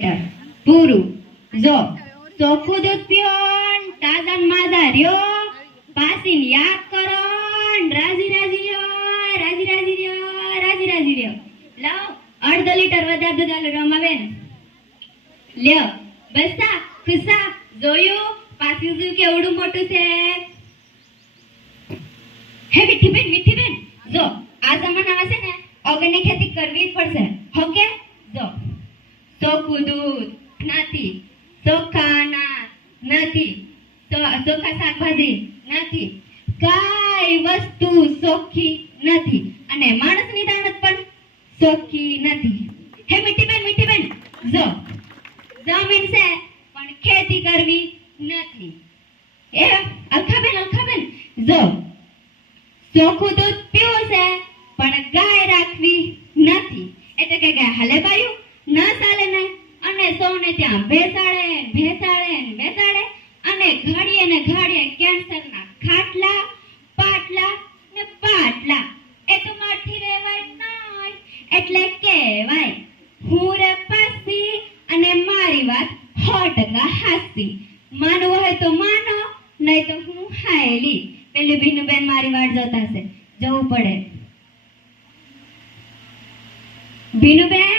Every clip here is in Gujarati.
પૂરું જો ચોખ્ખું દૂધ પીઓ તાજા માદા રહ્યો પાસીન યાદ કરો રાજી રાજી રહ્યો રાજી રાજી રહ્યો રાજી રાજી રહ્યો લાવ અડધો લીટર વધારે દૂધ આલો રમાવેન લ્યો બસા ખુસા જોયું પાસીન દૂધ કેવડું મોટું છે હે મીઠી બેન જો આ જમાનામાં છે ને ઓર્ગેનિક ખેતી કરવી જ પડશે ઓકે જો ચોખ્ખું દૂધ નથી ચોખ્ખા અનાજ નથી ચોખ્ખા શાકભાજી નથી કઈ વસ્તુ ચોખ્ખી નથી અને માણસની દાણત પણ ચોખ્ખી નથી હે મીઠી બેન જો જમીન છે પણ ખેતી કરવી નથી એ અલખાબેન જો ચોખ્ખું દૂધ પીવું છે પણ ગાય રાખવી નથી એટલે કે ગાય હાલે બાયું ના ચાલે ને અને સૌને ત્યાં બેસાડે અને ઘડીએ કેન્સરના ખાટલા પાટલા ને પાટલા એ તો માઠી રહેવાય નહીં એટલે કહેવાય હું રે પાસી અને મારી વાત 100% હાસી માનવું હોય તો માનો નહીં તો હું હાયલી પેલી ભીનુબેન મારી વાટ જોતા છે જવું પડે ભીનુબેન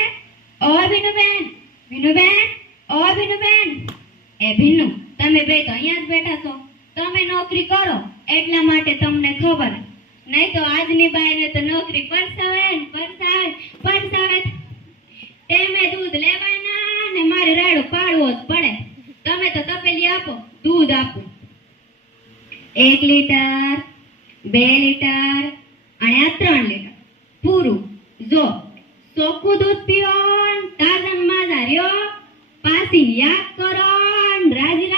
ઓ ભીનુબેન એ ભીનુ તમે બે તો અહીંયા જ બેઠા છો તમે નોકરી કરો એટલા માટે તમને ખબર નહીં તો આજની બાઈને તો નોકરી પરસાવે તેમે દૂધ લેવાના ને મારે રાડો પાડવો જ પડે તમે તો તપેલી આપો દૂધ આપો 1 લીટર 2 લીટર અને 3 લીટર પૂરું જો ચોખ્ખું દૂધ પીઓ તાજા માજા રહ્યો પાસી યાદ કરો રાજી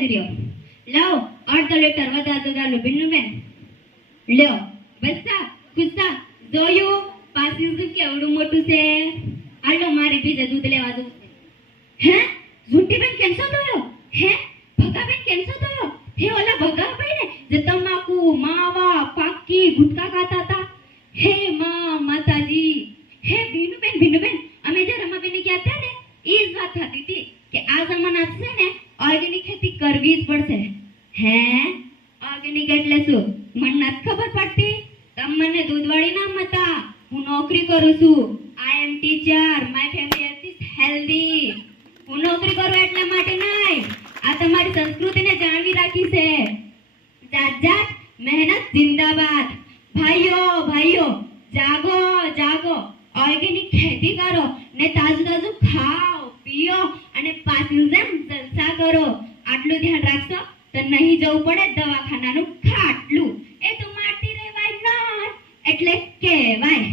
રહ્યો લાવ અડધો લીટર વધારે દૂધ આલો ભીનુબેન લ્યો બસા ખુસા જોયું પાસી દૂધ કેવડું મોટું છે આલો મારી બીજે દૂધ લેવા જવું હે ઝૂંટીબેન કેમ છો થયો હે ભગાબેન કેમ છો થયો હે ઓલા ભગાભાઈ ને જે તમાકુ માવા પાકી ગુટકા ખાતા હતા હે માતાજી હે ભીનુબેન અમે જે રમાબેન ને ગયા હતા ને એ જ વાત થતી હતી કે આ જમાના છે ને ઓર્ગેનિક ખેતી કરવી જ પડશે હે ઓર્ગેનિક એટલે શું મને નથી ખબર પડતી તમને દૂધવાળી ના મતા હું નોકરી કરું છું I am teacher my family is healthy હું નોકરી કરું એટલા માટે નહીં આ તમારી સંસ્કૃતિને જાણવી રાખી છે જાત મહેનત જિંદાબાદ ભાઈઓ જાગો ઓર્ગેનિક ખેતી કરો ને તાજું ખાઓ પીઓ અને પાછું જલસા કરો આટલું ધ્યાન રાખશો તો નહીં જવું પડે દવાખાનાનું ખાટલું એ તો માટી રહેવાય ન એટલે કહેવાય